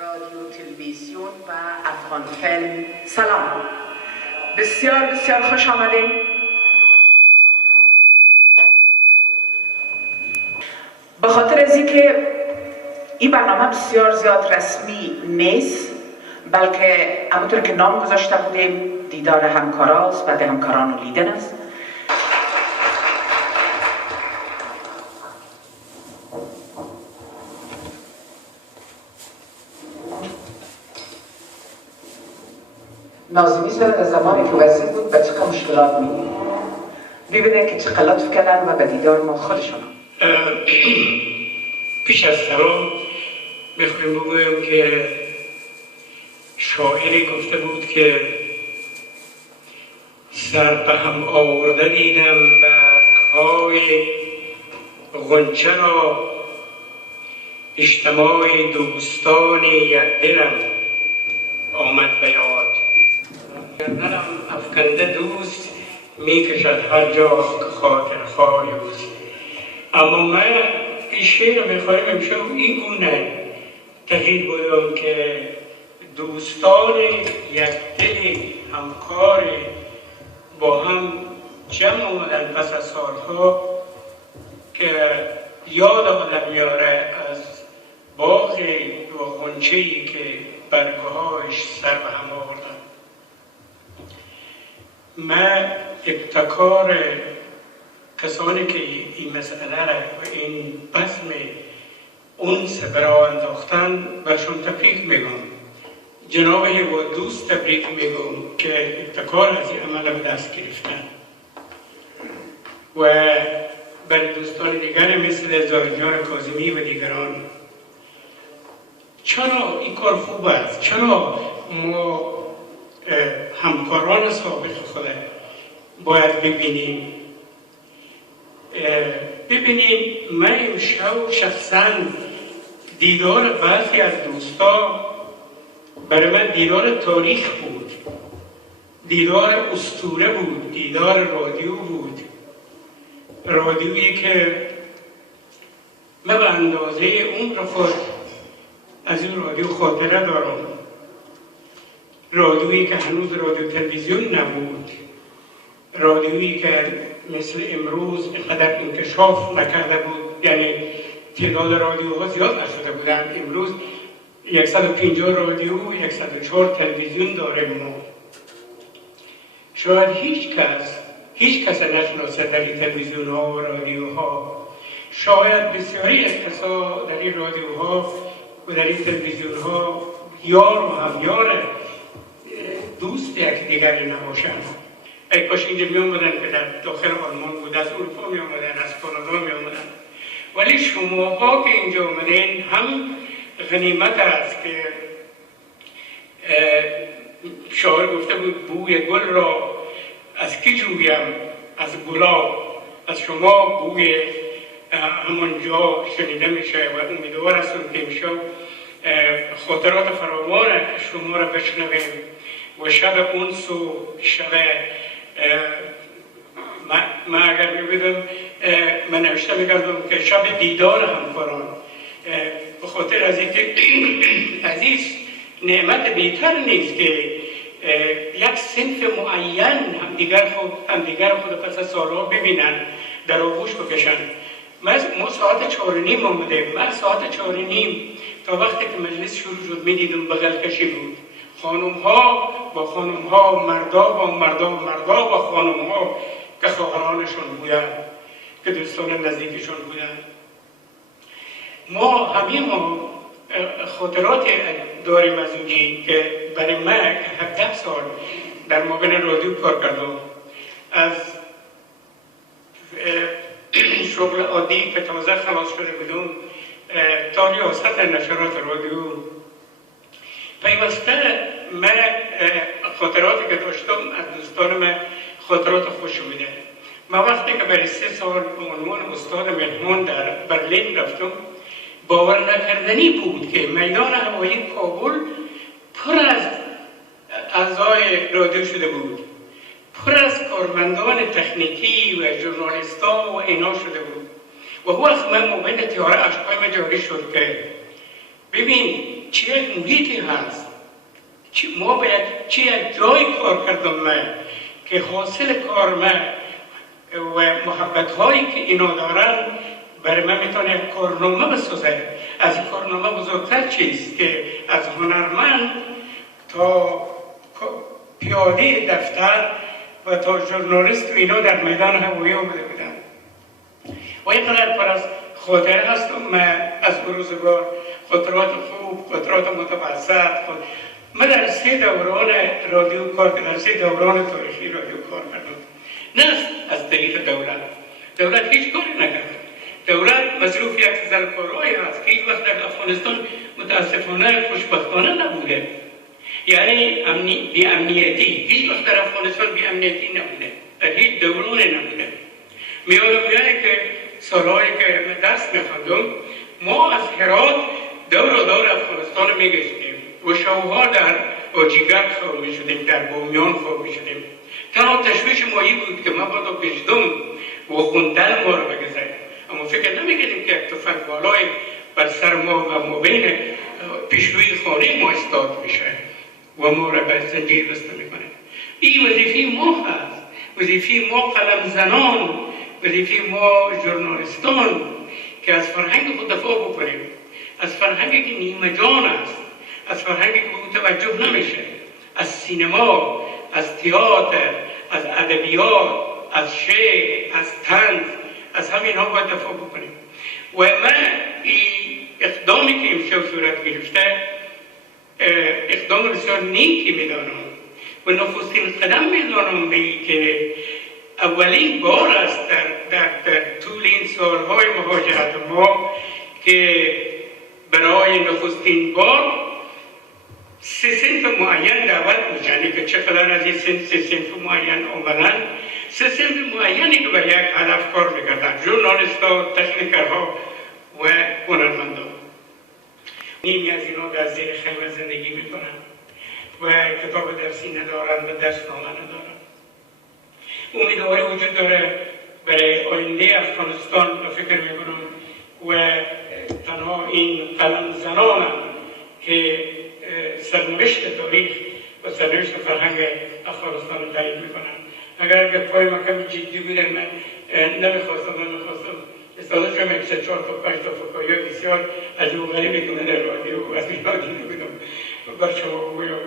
رادیو تلویزیون و افغان فیلم سلام. بسیار بسیار خوش آمدید. به خاطر از اینکه این برنامه بسیار زیاد رسمی نیست، بلکه همونطور که نام گذاشته بودیم دیدار همکاراست و همکاران و لیدن است. ناظمی سر از زمانی که وزیر بود به چه مشکلات میدید ببینه که چه لطف کردن و به دیدار ما خودشون. پیش از سلام میخوایم بگویم که شاعری گفته بود که سر به هم آورده دیدم برگ‌های غنچه را، اجتماع دوستان یک دلم آمد به یاد. گردنم افکنده دوست میکشد هر جا که خاطر خواهی اوست. اما من این شعر میخوایم امشب این گونه تغییر بودم که دوستان یک دل همکار با هم جمع آمدن پس از سالها که یاد آدم میاره از باغ و غنچه‌ای که برگه‌هاش سر به هم آوردن. من ابتکار کسانی که این مسئله را و این بزم اونس برا انداختن برشون تبریک میگم. جناب و دوست تبریک میگم که ابتکار از این عمل به دست گرفتن و برای دوستان دیگر مثل زاهدجان کاظمی و دیگران. چرا این کار خوب است؟ چرا ما همکاران سابق خود باید ببینیم؟ ببینیم من امشب شخصا دیدار بعضی از دوستا برای من دیدار تاریخ بود، دیدار اسطوره بود، دیدار رادیو بود. رادیویی که من به اندازه عمر خود از این رادیو خاطره دارم. رادیویی که هنوز رادیو تلویزیون نبود، رادیویی که مثل امروز اینقدر انکشاف نکرده بود، یعنی تعداد رادیوها زیاد نشده بودن. امروز 150 رادیو، 104 تلویزیون داریم ما. شاید هیچ کس نشناسه در این تلویزیون ها و رادیوها. شاید بسیاری از کسا در این رادیوها و در این تلویزیون ها یار و همیار دوست یک دیگری نباشند. ای کاش اینجا می آمدن که در داخل آلمان بود، از اروپا می آمدن، از کانادا می آمدن ولی شماها که اینجا آمدین هم غنیمت است که شاعر گفته بود بوی گل را از کی جویم؟ از گلاب. از شما بوی همونجا شنیده میشه و امیدوار هستم که امشب خاطرات فراوان شما را بشنویم و شب اونس و شب من اگر میبینم من نوشته میکردم که شب دیدار همکاران، به خاطر از اینکه عزیز نعمت بیتر نیست که یک صنف معین همدیگر خود پس از سالها ببینن، در آغوش بکشن. ما ساعت 4:30 آمده. من ساعت 4:30 تا وقتی که مجلس شروع شد میدیدم بغل کشی بود، خانم ها با خانم ها، مردا با مردا با خانم ها که خواهرانشون بودن، که دوستان نزدیکشون بودن. ما خاطرات داریم از اونجی که برای من 17 سال در مابین رادیو کار کردم، از شغل عادی که تازه خلاص شده بودم تا ریاست نشرات رادیو. پیوسته من خاطراتی که داشتم از دوستان من خاطرات خوش بوده. من وقتی که برای 3 سال به عنوان استاد مهمان در برلین رفتم، باور نکردنی بود که میدان هوایی کابل پر از اعضای رادیو شده بود، پر از کارمندان تکنیکی و ژورنالیستا و اینا شده بود. و هو وقت من موبایل تیاره اشکای من جاری شد که ببین چه یک محیطی هست، ما باید چه یک جای کار کردم من که حاصل کار من و محبت هایی که اینا دارن برای من میتونه یک کارنامه بسازه. از این کارنامه بزرگتر چیست که از هنرمند تا پیاده دفتر و تا ژورنالیست و اینا در میدان هوایی آمده بودن. و اینقدر پر از خاطره هستم من از روزگار، خاطرات خوب، خاطرات متوسط. من در 3 دوران رادیو کار کردم، در 3 دوران تاریخی رادیو کار کردم. نه از طریق دولت هیچ کاری نکرد. دولت مصروف یک زلکارهایی هست که هیچ وقت در افغانستان متاسفانه خوشبختانه نبوده. یعنی بی امنیتی، هیچ وقت در افغانستان بی امنیتی نبوده، در هیچ دورانی نبوده. میادم که سالهایی که من درس میخوندم، ما از هرات دور افغانستان میگشتیم و شبها در آجیگرد خواب میشدیم، در بامیان خواب میشدیم. تنها تشویش ما این بود که ما باید بجدم و خوندن ما رو بگذاریم، اما فکر نمیکنیم که یک تفنگ بالای بر سر ما و مابین پیشروی خانه ما استاد میشه و ما را به زنجیر بسته میکنه. این وظیفه ما هست، وظیفه ما قلم زنان، وظیفه ما ژورنالیستان که از فرهنگ خود دفاع بکنیم، از فرهنگی که نیمه جان است، از فرهنگی که متوجه نمیشه، از سینما، از تئاتر، از ادبیات، از شعر، از طنز، از همین ها باید دفاع بکنیم. و من این اقدامی که امشب صورت گرفته اقدام بسیار نیکی میدانم و نخستین قدم میدانم که اولین بار است در طول این سالهای مهاجرت ما که برای نخستین بار 3 صنف معین دعوت میشن، که چقدر از این 3 صنف معین آمدن، 3 صنف معینی که برای یک هدف کار میکردن: ژورنالیست‌ها، تکنیکرها و هنرمندان. نیمی از اینا در زیر خیمه زندگی میکنن و کتاب درسی ندارن و درسنامه ندارن. امیدواری وجود داره برای آینده افغانستان و فکر میکنم و تنها این قلم زنانم که سرنوشت تاریخ و سرنوشت فرهنگ افغانستان رو تعیین میکنن. اگر پای ما کمی جدی بودم، من نمیخواستم استاده شما 4 تا 5 تا فکایی بسیار عجیب و غریبی که من در رادیو از این رادیو بودم بر شما بگویم،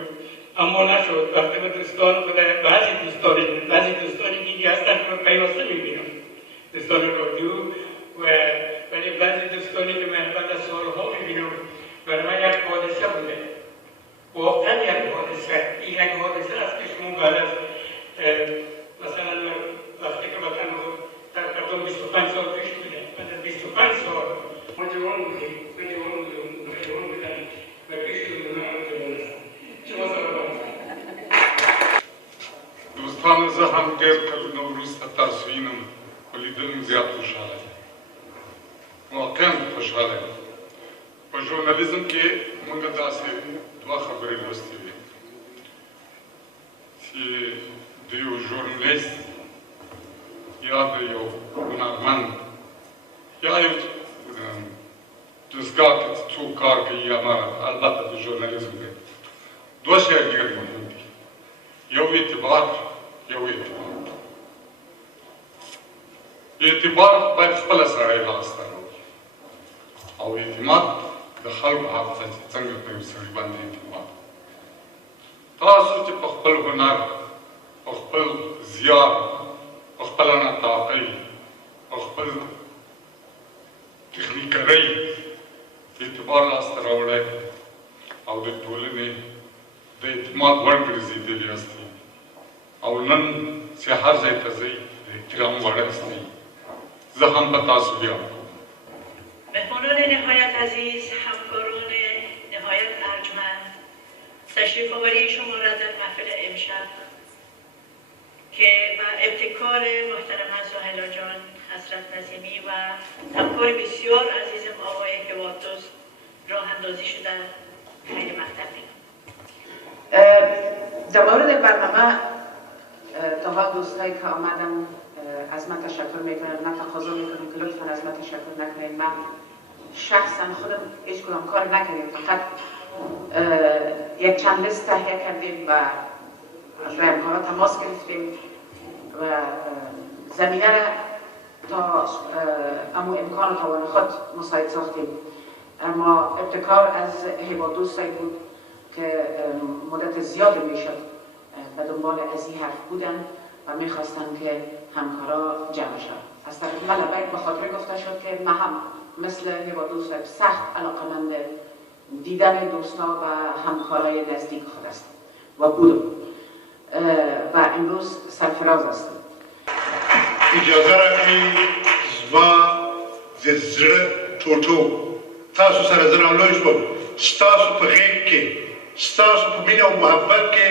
اما نشد. وقتی به دوستان خود بعضی دوستانی دیگی هستن که من پیوسته میبینم، دوستان رادیو، ولی بعضی دوستانی که من بعد از سالها میبینم برای من یک حادثه بوده، واقعا یک حادثه است که شما بعد از مثلا وقتی که وطن رو ترک کردم 25 سال پیش بوده، بعد از 25 سال واقعا خوشحالم. په ژورنالیزم کې موږ داسې دوه خبرې لوستې وې چې د یو ژورنالیست یا د یو هنرمند یا یو دستګاه کې څوک کار کوي یا البته د ژورنالیزم کې دوه شیان ډېر مهم دي، یو اعتبار یو اعتماد. اعتبار باید خپله سړی لاسته راوړي او اعتماد د خلکو حق ته چې څنګه په یو سړي باندې اعتماد. تاسو چې په خپل هنر، په خپل زیار، په خپله نطاقۍ، په خپل تخنیکرۍ اعتبار لاسته راوړی او د ټولنې د اعتماد وړ ګرځېدلي یاستئ او نن چې هر ځای ته ځئ د احترام وړ یاستئ. زه هم په تاسو ویاړ کوم. مهمانان نهایت عزیز، همکاران نهایت ارجمند، تشریف آوری شما را در محفل امشب که با ابتکار محترم سهیلا جان حضرت نظیمی و همکار بسیار عزیزم آقای هواد دوست راه اندازی شده، خیلی مطلبی. در مورد برنامه تا حال دوستایی که آمدم از من تشکر میکنم، نه تقاضا میکنم که لطفا از من تشکر نکنید. من شخصا خودم هیچ کدام کار نکردیم، فقط یک چند لیست تهیه کردیم و با همکارا تماس گرفتیم و زمینه را تا امو امکان و توان خود مساعد ساختیم. اما ابتکار از هیوا دوستایی بود که مدت زیاد میشد به دنبال از این حرف بودن و میخواستن که همکارا جمع شد. از طرف من به خاطر گفته شد که من هم مثل هیوا دوستای سخت علاقمند دیدن دوستا و همکارای نزدیک خود هستم و بودم و امروز سرفراز هستم. اجازه راکړئ زما د زړه ټوټو تاسو سره زه راولوی شوم، ستاسو په غېږ کې، ستاسو په مینه او محبت کې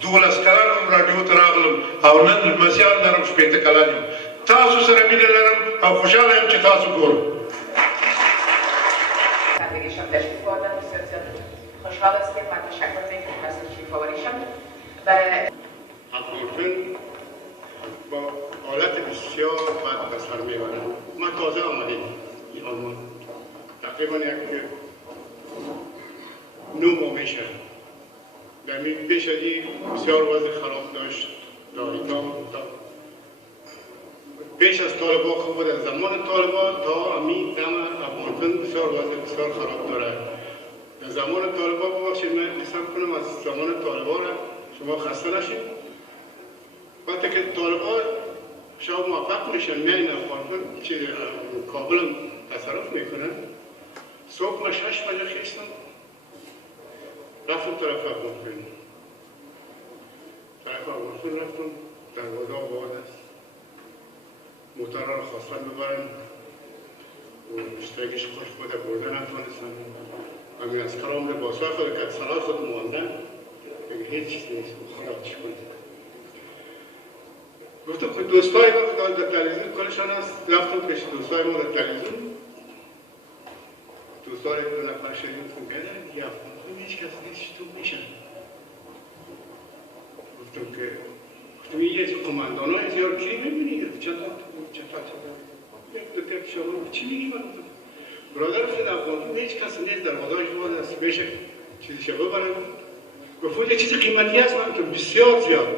12 کلن هم راډیو ته راغلم او نن لمسیان لرم 80 کلن یم. تاسو سره مینه لرم او خوشحاله یم چې تاسو ګورم. تشریف آوردن، بسیار زیاد خوشحال هستیم و تشکر میکنیم از تشریف آوریشان. افغانستان با حالت بسیار بد به سر میبرند. ما تازه آمدیم این آلمان، تقریبا یک 9 ماه میشه. در پیش از این بسیار وضع خراب داشت پیش از طالبان خوب بود. از زمان طالبان تا همین دم افغانستان بسیار وضع بسیار خراب دارد. در زمان طالبان ببخشید من حساب کنم از زمان طالبان شما خسته نشید. وقتی که طالبان شما موفق میشن میاین افغانستان چه کابل هم تصرف میکنن، صبح ما 6 بجه خیستم رفتم طرف افغانستان. رفتم دروازه باز است، موترها را خواستن ببرن و اشتراکش خوش بوده برده نتوانستن. همین از کرام لباسهای خود که سلای خود ماندن دیگه هیچ چیز نیست، خدا چی کنه. گفتم که دوستای ما در تلویزیون کلشان هست، رفتم پیش دوستای ما در تلویزیون، دوستای 2 نفر شدیم که گردن دیگه افغانستان هیچ کس نیست چطور میشن. گفتم این یه قماندان های زیاد کی میبینی؟ چطور یک دو تیپ شما چی میگی من؟ برادر خود افغانستان هیچ کسی نیست، دروازه‌اش باز است، میشه چیزی ببرن. گفت یه چیز قیمتی هست من تو بسیار زیاد